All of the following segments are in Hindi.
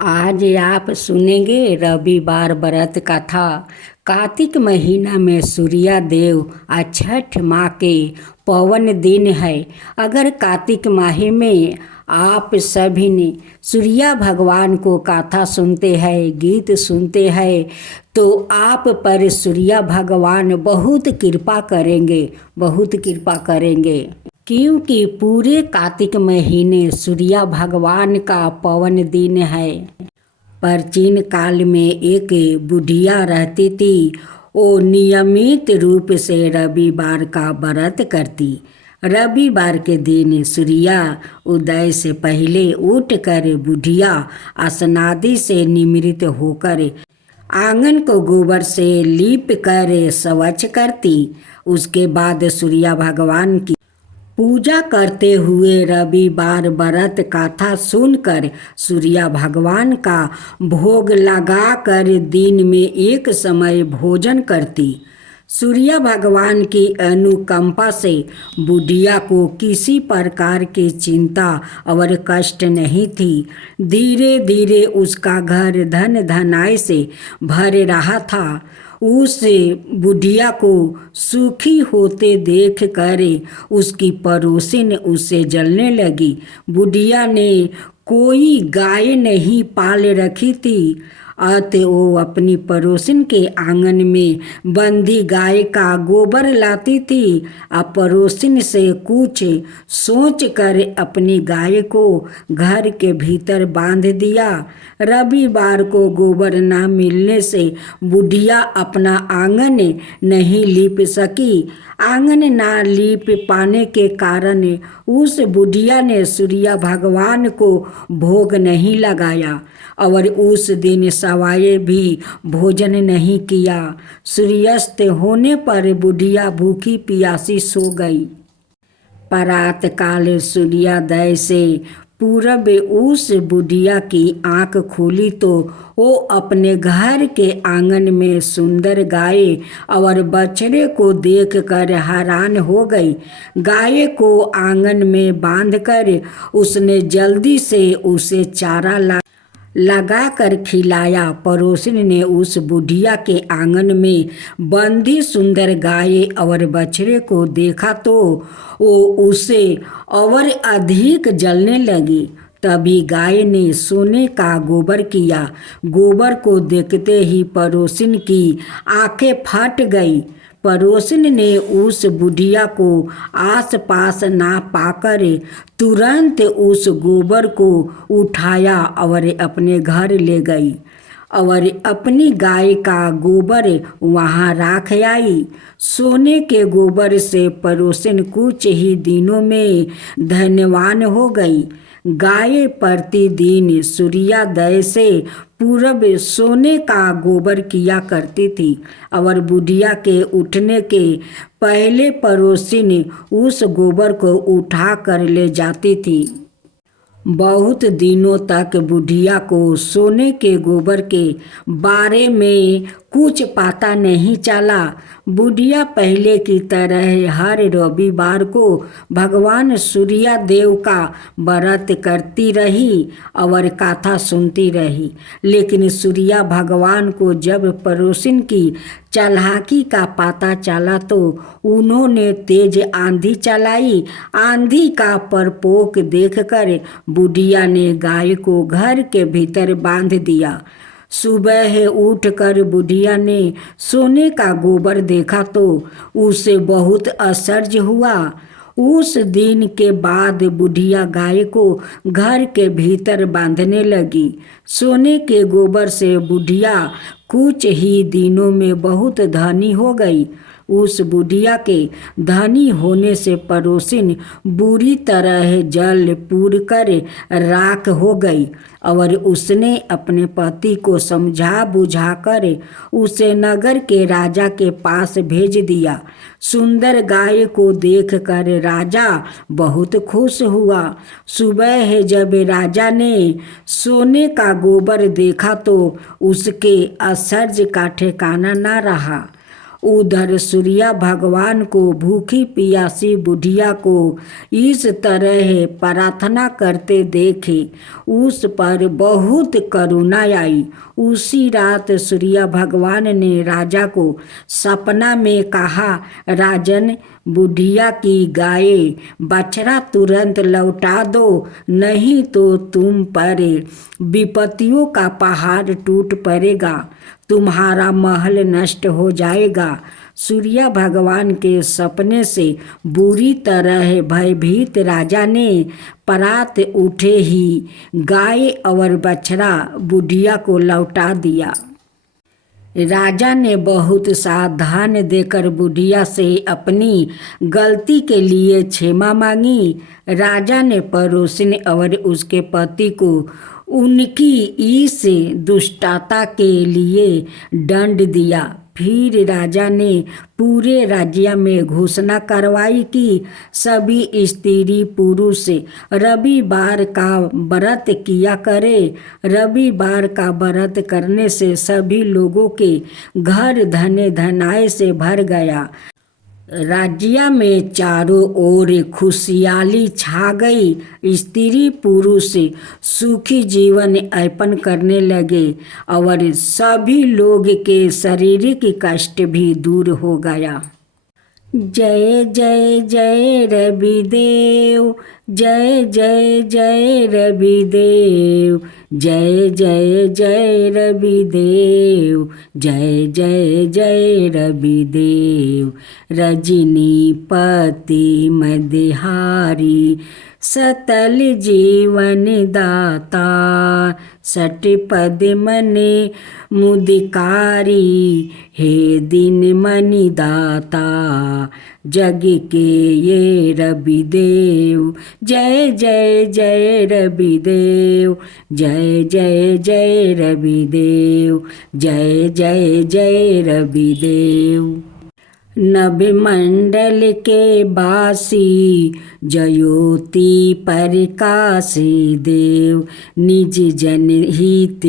आज आप सुनेंगे रविवार व्रत कथा। कार्तिक महीना में सूर्या देव और छठ माँ के पावन दिन है। अगर कार्तिक माह में आप सभी ने सूर्या भगवान को कथा सुनते हैं, गीत सुनते हैं, तो आप पर सूर्या भगवान बहुत कृपा करेंगे, बहुत कृपा करेंगे। क्योंकि पूरे कार्तिक महीने सूर्या भगवान का पावन दिन है। प्राचीन काल में एक बुढ़िया रहती थी। वो नियमित रूप से रविवार का व्रत करती। रविवार के दिन सूर्या उदय से पहले उठकर बुढ़िया स्नादि से निमृत होकर आंगन को गोबर से लीप कर स्वच्छ करती। उसके बाद सूर्या भगवान की पूजा करते हुए रविवार व्रत कथा सुनकर सूर्या भगवान का भोग लगाकर दिन में एक समय भोजन करती। सूर्या भगवान की अनुकंपा से बुढ़िया को किसी प्रकार की चिंता और कष्ट नहीं थी। धीरे धीरे उसका घर धन धनाई से भर रहा था। उस बुढ़िया को सुखी होते देख कर उसकी पड़ोसिन उसे जलने लगी। बुढ़िया ने कोई गाय नहीं पाल रखी थी, अतः वो अपनी पड़ोसिन के आंगन में बंधी गाय का गोबर लाती थी। और पड़ोसिन से कुछ सोच कर अपनी गाय को घर के भीतर बांध दिया। रविवार को गोबर न मिलने से बुढ़िया अपना आंगन नहीं लीप सकी। आंगन ना लीप पाने के कारण उस बुढ़िया ने सूर्या भगवान को भोग नहीं लगाया और उस दिन सवाए भी भोजन नहीं किया। सूर्यास्त होने पर बुढ़िया भूखी प्यासी सो गई। प्रात काल सूर्योदय से पूरब उस बुढ़िया की आंख खुली तो वो अपने घर के आंगन में सुंदर गाय और बछड़े को देखकर हैरान हो गई। गाय को आंगन में बांधकर उसने जल्दी से उसे चारा लगा कर खिलाया। पड़ोसिन ने उस बुढ़िया के आंगन में बंधी सुंदर गाय और बछड़े को देखा तो वो उसे और अधिक जलने लगी। तभी गाय ने सोने का गोबर किया। गोबर को देखते ही पड़ोसिन की आंखें फट गई। पड़ोसिन ने उस बुढ़िया को आस पास ना पाकर तुरंत उस गोबर को उठाया और अपने घर ले गई और अपनी गाय का गोबर वहाँ राख आई। सोने के गोबर से पड़ोसिन कुछ ही दिनों में धनवान हो गई। गाय प्रतिदिन सूर्योदय से पूरब सोने का गोबर किया करती थी और बुढ़िया के उठने के पहले पड़ोसिन उस गोबर को उठा कर ले जाती थी। बहुत दिनों तक बुढ़िया को सोने के गोबर के बारे में कुछ पता नहीं चला। बुढ़िया पहले की तरह हर रविवार को भगवान सूर्या देव का व्रत करती रही और कथा सुनती रही। लेकिन सूर्या भगवान को जब पड़ोसिन की चालाकी का पता चला तो उन्होंने तेज आंधी चलाई। आंधी का प्रकोप देखकर बुढ़िया ने गाय को घर के भीतर बांध दिया। सुबह उठकर बुढ़िया ने सोने का गोबर देखा तो उसे बहुत आश्चर्य हुआ। उस दिन के बाद बुढ़िया गाय को घर के भीतर बांधने लगी। सोने के गोबर से बुढ़िया कुछ ही दिनों में बहुत धनी हो गई। उस बुढ़िया के धनी होने से पड़ोसिन बुरी तरह जल पूर कर राख हो गई और उसने अपने पति को समझा बुझाकर उसे नगर के राजा के पास भेज दिया। सुंदर गाय को देखकर राजा बहुत खुश हुआ। सुबह जब राजा ने सोने का गोबर देखा तो उसके आश्चर्य का ठिकाना न रहा। उधर सूर्या भगवान को भूखी पियासी बुढ़िया को इस तरह प्रार्थना करते देखे उस पर बहुत करुणा आई। उसी रात सूर्या भगवान ने राजा को सपना में कहा, राजन, बुढ़िया की गाय बछड़ा तुरंत लौटा दो, नहीं तो तुम पर विपत्तियों का पहाड़ टूट पड़ेगा, तुम्हारा महल नष्ट हो जाएगा। सूर्य भगवान के सपने से बुरी तरह भयभीत राजा ने प्रात उठे ही गाय और बछड़ा बुढ़िया को लौटा दिया। राजा ने बहुत सावधान देकर बुढ़िया से अपनी गलती के लिए क्षमा मांगी। राजा ने पड़ोसिन और उसके पति को उनकी इस दुष्टता के लिए दंड दिया। फिर राजा ने पूरे राज्य में घोषणा करवाई कि सभी स्त्री पुरुष रविवार का व्रत किया करे। रविवार का व्रत करने से सभी लोगों के घर धने धनाए से भर गया। राज्य में चारों ओर खुशहाली छा गई। स्त्री पुरुष सुखी जीवन यापन करने लगे और सभी लोग के शारीरिक कष्ट भी दूर हो गया। जय जय जय रविदेव, जय जय जय रविदेव, जय जय जय रविदेव, जय जय जय रविदेव। रजनीपति मदहारी सतल जीवन दाता, सटपद मन मुदिकारी, हे दिन मणि दाता। जग के ये रविदेव, जय जय जय रविदेव, जय जय जय रविदेव, जय जय जय रविदेव। नभमंडल के बासी जयोति प्रकाशी देव, निज जनहित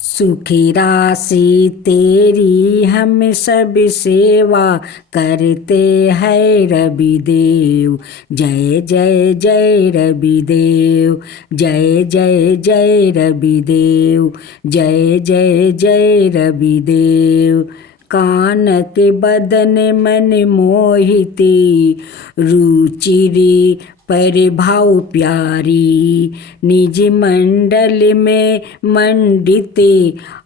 सुखी राशि तेरी हम सब सेवा करते हैं रविदेव। जय जय जय रविदेव, जय जय जय रविदेव, जय जय जय रविदेव। कानक बदन मन मोहिती, रुचिरी परिभाव प्यारी, निज मंडल में मंडित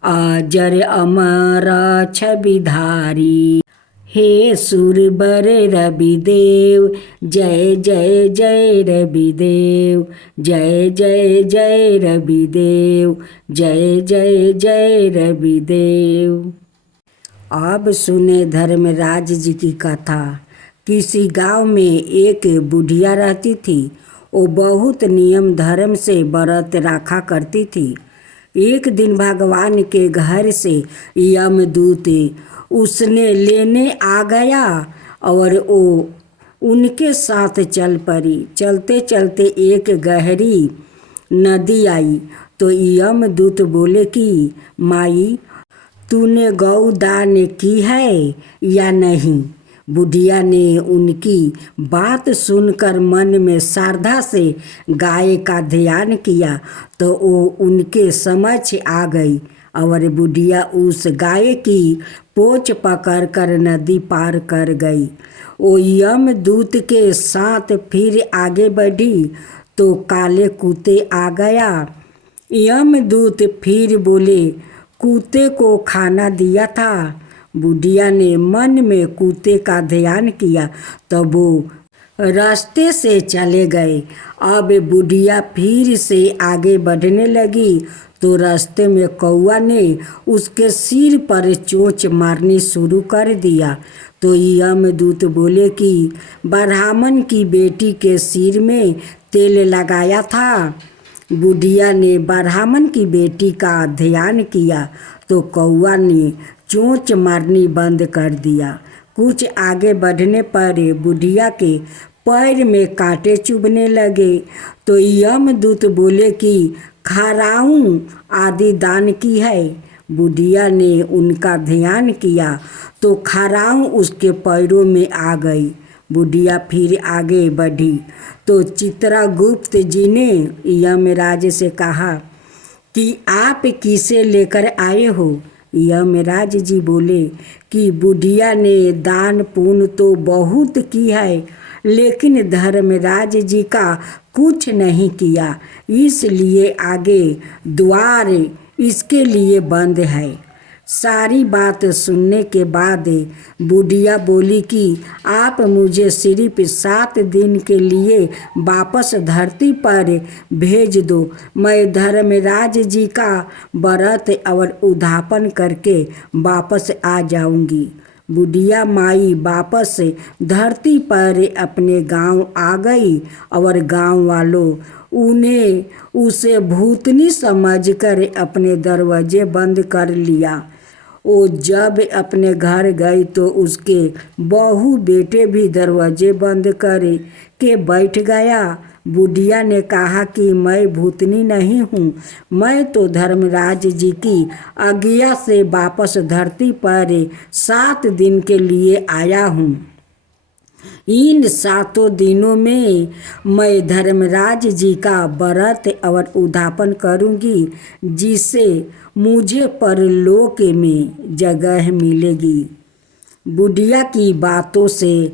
आजर अमर छविधारी। हे सुरबर रविदेव, जय जय जय रविदेव, जय जय जय रविदेव, जय जय जय रविदेव। अब सुने धर्मराज जी की कथा। किसी गांव में एक बुढ़िया रहती थी। वो बहुत नियम धर्म से व्रत रखा करती थी। एक दिन भगवान के घर से यमदूत उसने लेने आ गया और वो उनके साथ चल पड़ी। चलते चलते एक गहरी नदी आई तो यमदूत बोले कि माई, तूने गौदान की है या नहीं? बुढ़िया ने उनकी बात सुनकर मन में श्रद्धा से गाय का ध्यान किया तो वो उनके समक्ष आ गई और बुढ़िया उस गाय की पोंछ पकड़कर नदी पार कर गई। वो यमदूत के साथ फिर आगे बढ़ी तो काले कुत्ते आ गया। यमदूत फिर बोले, कुत्ते को खाना दिया था। बुढ़िया ने मन में कुत्ते का ध्यान किया तब वो रास्ते से चले गए। अब बुढ़िया फिर से आगे बढ़ने लगी तो रास्ते में कौआ ने उसके सिर पर चोंच मारनी शुरू कर दिया। तो यमदूत बोले कि ब्राह्मण की बेटी के सिर में तेल लगाया था। बुढ़िया ने ब्राह्मण की बेटी का ध्यान किया तो कौआ ने चोंच मारनी बंद कर दिया। कुछ आगे बढ़ने पर बुढ़िया के पैर में कांटे चुभने लगे तो यमदूत बोले कि खराऊं आदि दान की है। बुढ़िया ने उनका ध्यान किया तो खराऊ उसके पैरों में आ गई। बुढ़िया फिर आगे बढ़ी तो चित्रगुप्त जी ने यमराज से कहा कि आप किसे लेकर आए हो। यमराज जी बोले कि बुढ़िया ने दान पुण्य तो बहुत की है, लेकिन धर्मराज जी का कुछ नहीं किया, इसलिए आगे द्वार इसके लिए बंद है। सारी बात सुनने के बाद बुढ़िया बोली कि आप मुझे सिर्फ 7 दिन के लिए वापस धरती पर भेज दो, मैं धर्मराज जी का व्रत और उद्यापन करके वापस आ जाऊंगी। बुढ़िया माई वापस धरती पर अपने गांव आ गई और गांव वालों उन्हें उसे भूतनी समझकर अपने दरवाजे बंद कर लिया। वो जब अपने घर गई तो उसके बहू बेटे भी दरवाजे बंद कर के बैठ गया। बुढ़िया ने कहा कि मैं भूतनी नहीं हूँ, मैं तो धर्मराज जी की आज्ञा से वापस धरती पर 7 दिन के लिए आया हूँ। इन 7 दिनों में मैं धर्मराज जी का व्रत और उद्यापन करूँगी, जिससे मुझे परलोक में जगह मिलेगी। बुढ़िया की बातों से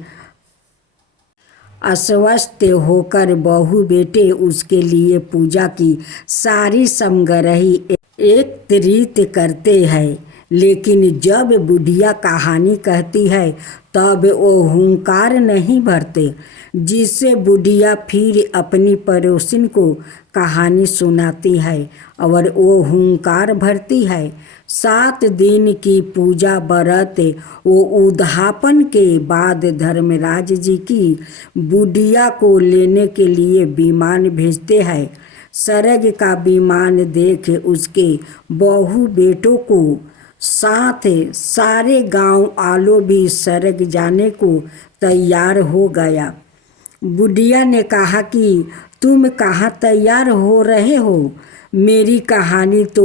आश्वस्त होकर बहू बेटे उसके लिए पूजा की सारी सामग्री एकत्रित करते हैं, लेकिन जब बुढ़िया कहानी कहती है तब वो हुंकार नहीं भरते, जिससे बुढ़िया फिर अपनी पड़ोसिन को कहानी सुनाती है और वो हुंकार भरती है। 7 दिन की पूजा व्रत वो उद्यापन के बाद धर्मराज जी की बुढ़िया को लेने के लिए विमान भेजते हैं। स्वर्ग का विमान देख उसके बहू बेटों को साथ सारे गांव वालों भी स्वर्ग जाने को तैयार हो गया। बुढ़िया ने कहा कि तुम कहाँ तैयार हो रहे हो? मेरी कहानी तो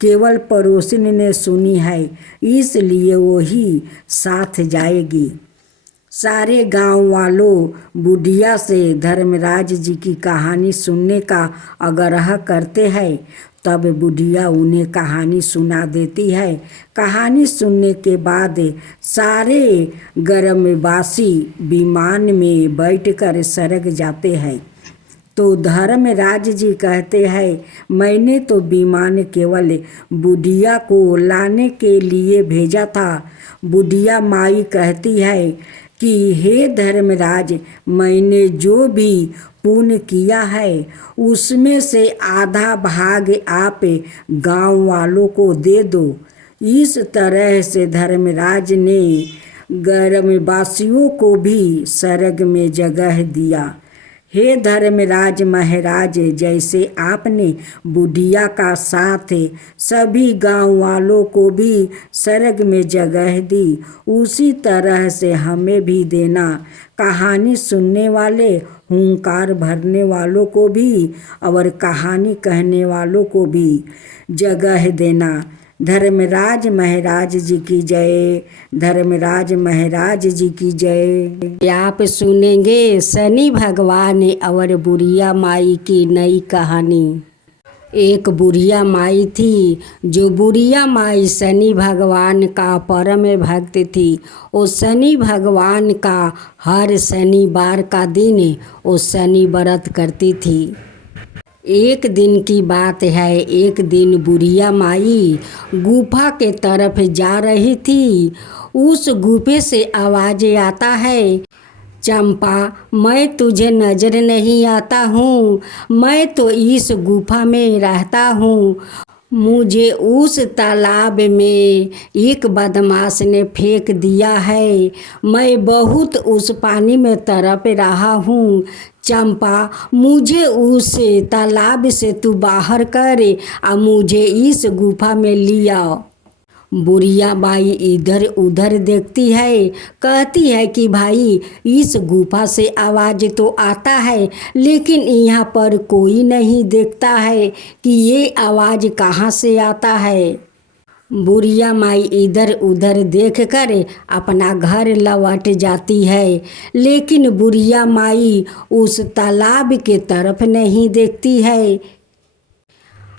केवल पड़ोसिन ने सुनी है, इसलिए वो ही साथ जाएगी। सारे गांव वालों बुढ़िया से धर्मराज जी की कहानी सुनने का आग्रह करते हैं। तब बुढ़िया उन्हें कहानी सुना देती है। कहानी सुनने के बाद सारे ग्रामवासी विमान में बैठकर स्वर्ग जाते हैं। तो धर्मराज जी कहते हैं, मैंने तो विमान केवल बुढ़िया को लाने के लिए भेजा था। बुढ़िया माई कहती है कि हे धर्मराज, मैंने जो भी पुण्य किया है उसमें से आधा भाग आप गांव वालों को दे दो। इस तरह से धर्मराज ने ग्रामवासियों को भी स्वर्ग में जगह दिया। हे धर्मराज महाराज, जैसे आपने बुढ़िया का साथ सभी गांव वालों को भी स्वर्ग में जगह दी, उसी तरह से हमें भी देना। कहानी सुनने वाले, हुंकार भरने वालों को भी और कहानी कहने वालों को भी जगह देना। धर्मराज महाराज जी की जय। धर्मराज महाराज जी की जय। आप सुनेंगे शनि भगवान और बुढ़िया माई की नई कहानी। एक बुढ़िया माई थी, जो बुढ़िया माई शनि भगवान का परम भक्त थी। वो शनि भगवान का हर शनिवार का दिन वो शनि व्रत करती थी। एक दिन की बात है, एक दिन बुढ़िया माई गुफा के तरफ जा रही थी। उस गुफे से आवाज़ आता है, चंपा, मैं तुझे नज़र नहीं आता हूँ, मैं तो इस गुफा में रहता हूँ। मुझे उस तालाब में एक बदमाश ने फेंक दिया है, मैं बहुत उस पानी में तड़प रहा हूँ। चंपा, मुझे उस तालाब से तू बाहर कर और मुझे इस गुफा में लिया। बुढ़िया माई इधर उधर देखती है, कहती है कि भाई, इस गुफा से आवाज़ तो आता है, लेकिन यहाँ पर कोई नहीं देखता है कि ये आवाज़ कहाँ से आता है। बुढ़िया माई इधर उधर देख कर अपना घर लौट जाती है, लेकिन बुढ़िया माई उस तालाब के तरफ नहीं देखती है।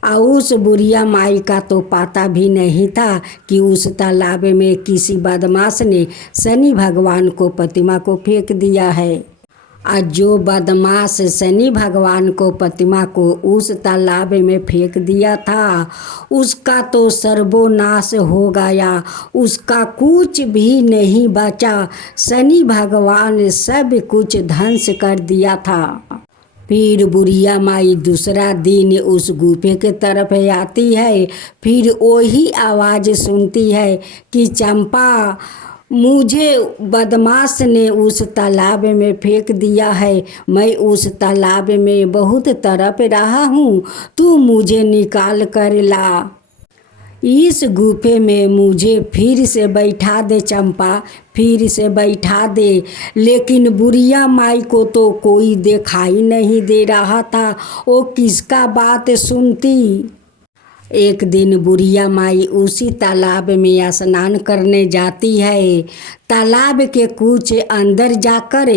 और उस बुढ़िया माई का तो पता भी नहीं था कि उस तालाब में किसी बदमाश ने शनि भगवान को प्रतिमा को फेंक दिया है। और जो बदमाश शनि भगवान को प्रतिमा को उस तालाब में फेंक दिया था, उसका तो सर्वनाश हो गया, उसका कुछ भी नहीं बचा। शनि भगवान सब कुछ ध्वंस कर दिया था। फिर बुढ़िया माई दूसरा दिन उस गुफे के तरफ आती है। फिर वही आवाज़ सुनती है कि चंपा, मुझे बदमाश ने उस तालाब में फेंक दिया है। मैं उस तालाब में बहुत तड़प रहा हूँ, तू मुझे निकाल कर ला। इस गुफे में मुझे फिर से बैठा दे चंपा, फिर से बैठा दे। लेकिन बुढ़िया माई को तो कोई दिखाई नहीं दे रहा था, वो किसका बात सुनती। एक दिन बुढ़िया माई उसी तालाब में स्नान करने जाती है। तालाब के कुछ अंदर जाकर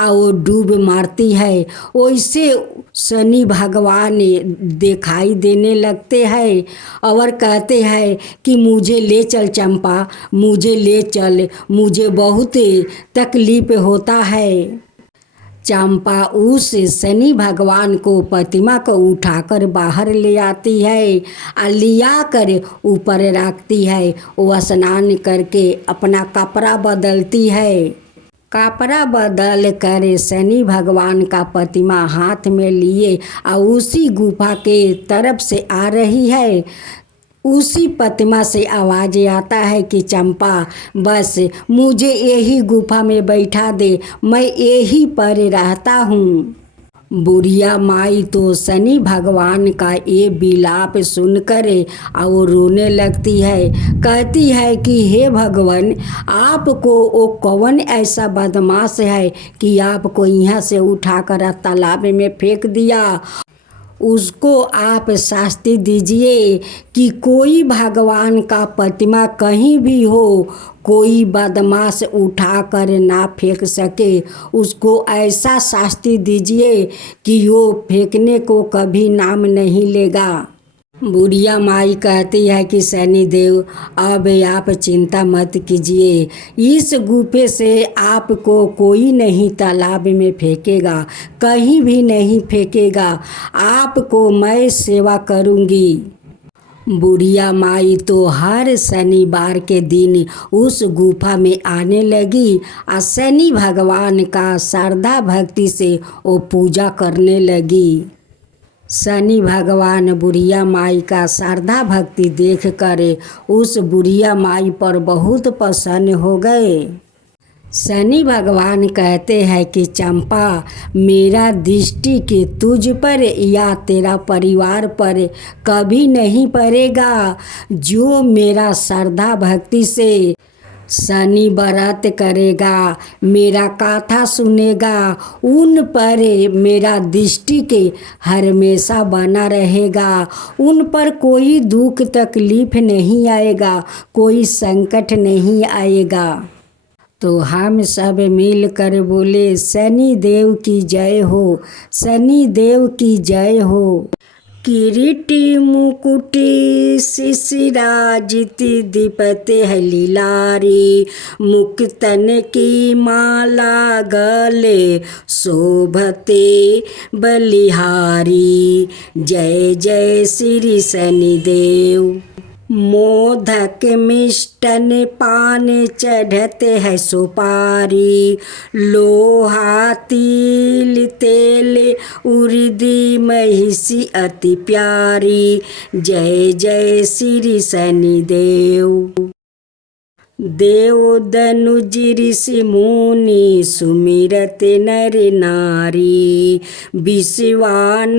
वो डूब मारती है। वैसे शनि भगवान दिखाई देने लगते हैं और कहते हैं कि मुझे ले चल चंपा, मुझे ले चल, मुझे बहुत तकलीफ होता है। चंपा उस शनि भगवान को प्रतिमा को उठाकर बाहर ले आती है और लिया कर ऊपर रखती है। वो स्नान करके अपना कपड़ा बदलती है। कपड़ा बदल कर शनि भगवान का प्रतिमा हाथ में लिए और उसी गुफा के तरफ से आ रही है। उसी प्रतिमा से आवाज़ आता है कि चंपा, बस मुझे यही गुफा में बैठा दे, मैं यही पर रहता हूँ। बुढ़िया माई तो शनि भगवान का ये विलाप सुनकर और रोने लगती है। कहती है कि हे भगवान, आपको वो कौन ऐसा बदमाश है कि आपको यहाँ से उठाकर तालाब में फेंक दिया। उसको आप शास्ति दीजिए कि कोई भगवान का प्रतिमा कहीं भी हो, कोई बदमाश उठा कर ना फेंक सके। उसको ऐसा शास्ति दीजिए कि वो फेंकने को कभी नाम नहीं लेगा। बुढ़िया माई कहती है कि शनि देव, अब आप चिंता मत कीजिए, इस गुफे से आपको कोई नहीं तालाब में फेंकेगा, कहीं भी नहीं फेंकेगा। आपको मैं सेवा करूँगी। बुढ़िया माई तो हर शनिवार के दिन उस गुफा में आने लगी और शनि भगवान का श्रद्धा भक्ति से वो पूजा करने लगी। शनि भगवान बुढ़िया माई का श्रद्धा भक्ति देख कर उस बुढ़िया माई पर बहुत प्रसन्न हो गए। शनि भगवान कहते हैं कि चंपा, मेरा दृष्टि के तुझ पर या तेरा परिवार पर कभी नहीं पड़ेगा। जो मेरा श्रद्धा भक्ति से शनि व्रत करेगा, मेरा कथा सुनेगा, उन पर मेरा दृष्टि के हमेशा बना रहेगा। उन पर कोई दुख तकलीफ नहीं आएगा, कोई संकट नहीं आएगा। तो हम सब मिल कर बोले, शनि देव की जय हो, शनि देव की जय हो। किरीटी मुकुटी शिशिराजिति दीपते है लीलारी, मुक्तन की माला गले शोभते बलिहारी। जय जय श्री शनिदेव। मोदक मिष्टन पान चढ़ते है सुपारी, लोहा तिल तेल उर्दी महिषी अति प्यारी। जय जय श्री शनिदेव। देव दनुज ऋषि मुनि सुमिरत नर नारी, विश्वानाथ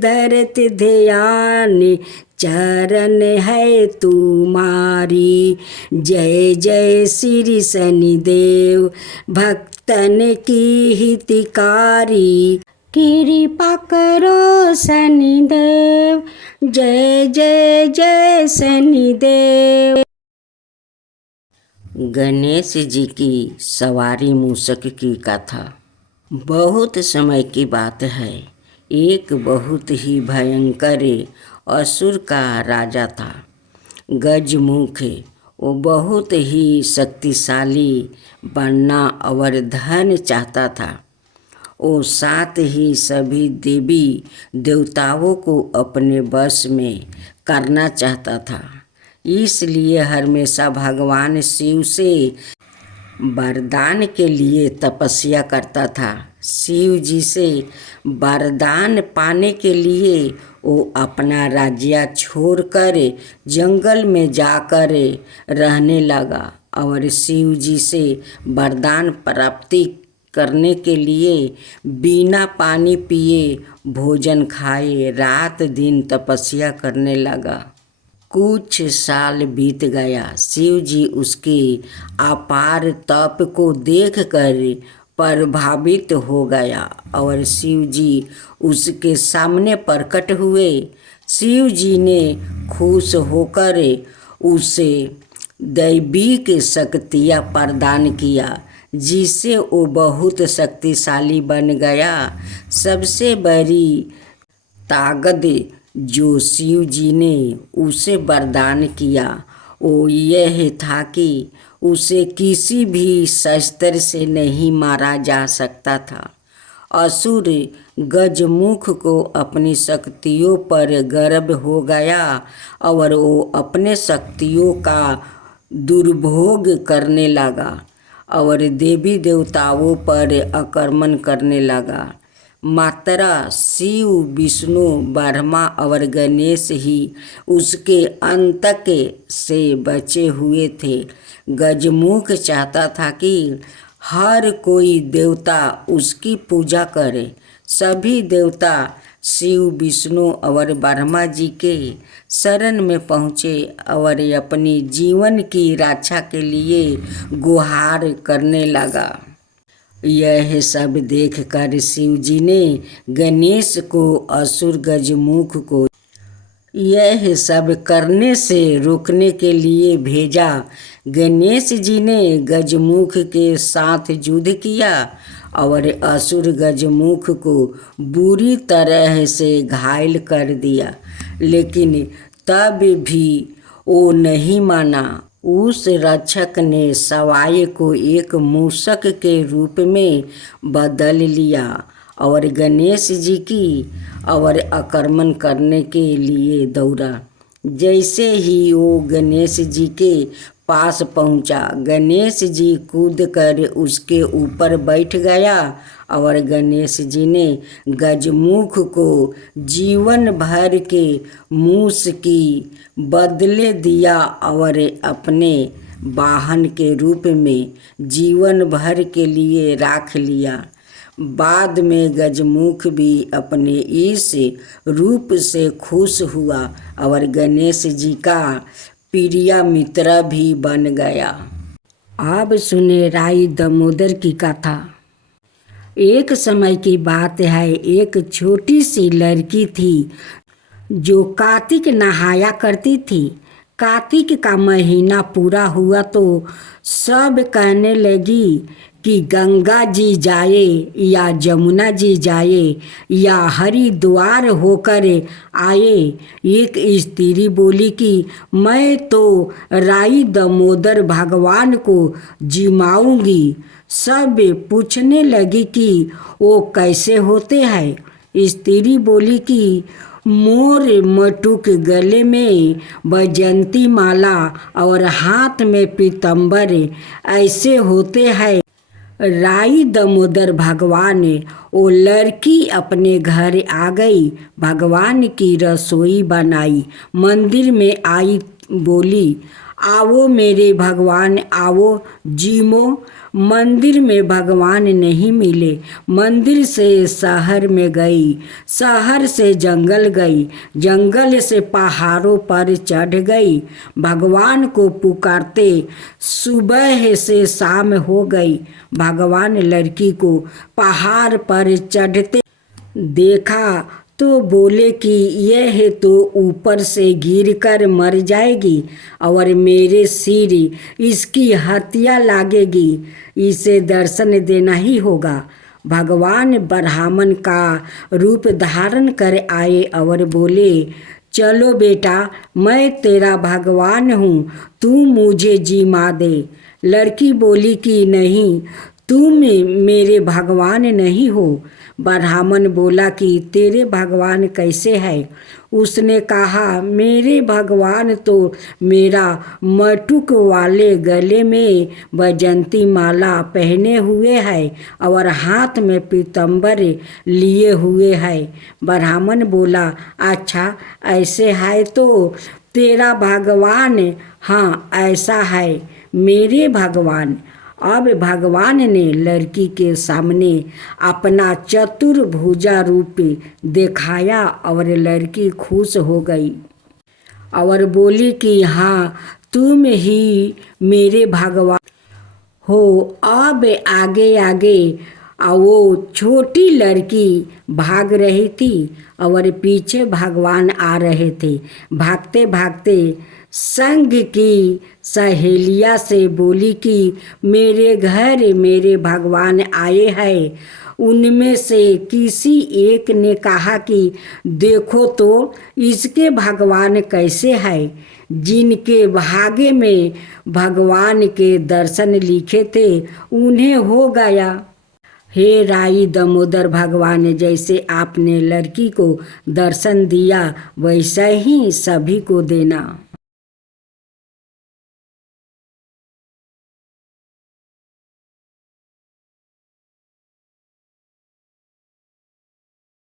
धरत ध्यान चरण है तुम्हारी। जय जय श्री शनिदेव। भक्तन की हितकारी, कृपा करो शनिदेव, जय जय जय शनिदेव। गणेश जी की सवारी मूषक की कथा। बहुत समय की बात है, एक बहुत ही भयंकर असुर का राजा था, गजमुख। वो बहुत ही शक्तिशाली बनना और धन चाहता था। वो साथ ही सभी देवी देवताओं को अपने वश में करना चाहता था। इसलिए हमेशा भगवान शिव से वरदान के लिए तपस्या करता था। शिव जी से वरदान पाने के लिए वो अपना राज्य छोड़कर जंगल में जाकर रहने लगा और शिव जी से वरदान प्राप्ति करने के लिए बिना पानी पिए भोजन खाए रात दिन तपस्या करने लगा। कुछ साल बीत गया। शिव जी उसके अपार तप को देखकर प्रभावित हो गया और शिव जी उसके सामने प्रकट हुए। शिव जी ने खुश होकर उसे दैविक शक्तियाँ प्रदान किया, जिससे वो बहुत शक्तिशाली बन गया। सबसे बड़ी ताकत जो शिव जी ने उसे वरदान किया वो यह था कि उसे किसी भी शस्त्र से नहीं मारा जा सकता था। असुर गजमुख को अपनी शक्तियों पर गर्व हो गया और वो अपने शक्तियों का दुर्भोग करने लगा और देवी देवताओं पर आक्रमण करने लगा। मात्र शिव, विष्णु, ब्रह्मा और गणेश ही उसके आतंक से बचे हुए थे। गजमुख चाहता था कि हर कोई देवता उसकी पूजा करे। सभी देवता शिव, विष्णु और ब्रह्मा जी के शरण में पहुँचे और अपनी जीवन की रक्षा के लिए गुहार करने लगा। यह सब देखकर शिव जी ने गणेश को असुर गजमुख को यह सब करने से रोकने के लिए भेजा। गणेश जी ने गजमुख के साथ युद्ध किया और असुर गजमुख को बुरी तरह से घायल कर दिया, लेकिन तब भी वो नहीं माना। उस रक्षक ने सवाई को एक मूषक के रूप में बदल लिया और गणेश जी की और आक्रमण करने के लिए दौड़ा। जैसे ही वो गणेश जी के पास पहुंचा, गणेश जी कूदकर उसके ऊपर बैठ गया और गणेश जी ने गजमुख को जीवन भर के मूस की बदले दिया और अपने वाहन के रूप में जीवन भर के लिए राख लिया। बाद में गजमुख भी अपने इस रूप से खुश हुआ और गणेश जी का प्रिय मित्र भी बन गया। अब सुने राई दामोदर की कथा। एक समय की बात है, एक छोटी सी लड़की थी जो कार्तिक नहाया करती थी। कार्तिक का महीना पूरा हुआ तो सब कहने लगी कि गंगा जी जाए या जमुना जी जाए या हरिद्वार होकर आए। एक स्त्री बोली कि मैं तो राई दामोदर भगवान को जिमाऊंगी। सब पूछने लगी कि वो कैसे होते हैं। स्त्री बोली कि मोर मटुक, गले में बैजंती माला और हाथ में पीताम्बर ऐसे होते हैं। राई दामोदर भगवान। वो लड़की अपने घर आ गई, भगवान की रसोई बनाई, मंदिर में आई, बोली आओ मेरे भगवान आओ जीमो। मंदिर में भगवान नहीं मिले। मंदिर से शहर में गई, शहर से जंगल गई, जंगल से पहाड़ों पर चढ़ गई। भगवान को पुकारते सुबह से शाम हो गई। भगवान लड़की को पहाड़ पर चढ़ते देखा तो बोले कि यह तो ऊपर से गिरकर मर जाएगी और मेरे सिर इसकी हत्या लागेगी, इसे दर्शन देना ही होगा। भगवान ब्राह्मण का रूप धारण कर आए और बोले, चलो बेटा, मैं तेरा भगवान हूँ, तू मुझे जिमा दे। लड़की बोली कि नहीं, तुम मेरे भगवान नहीं हो। ब्राह्मण बोला कि तेरे भगवान कैसे है? उसने कहा, मेरे भगवान तो मेरा मटुक वाले गले में वैजंती माला पहने हुए है और हाथ में पीताम्बर लिए हुए है। ब्राह्मण बोला, अच्छा ऐसे है तो तेरा भगवान? हाँ ऐसा है मेरे भगवान। अब भगवान ने लड़की के सामने अपना चतुर्भुजा रूप दिखाया और लड़की खुश हो गई और बोली कि हाँ, तुम ही मेरे भगवान हो। अब आगे आगे वो छोटी लड़की भाग रही थी और पीछे भगवान आ रहे थे। भागते भागते संग की सहेलिया से बोली कि मेरे घर मेरे भगवान आए हैं। उनमें से किसी एक ने कहा कि देखो तो इसके भगवान कैसे हैं। जिनके भाग्य में भगवान के दर्शन लिखे थे उन्हें हो गया। हे राई दामोदर भगवान, जैसे आपने लड़की को दर्शन दिया वैसा ही सभी को देना।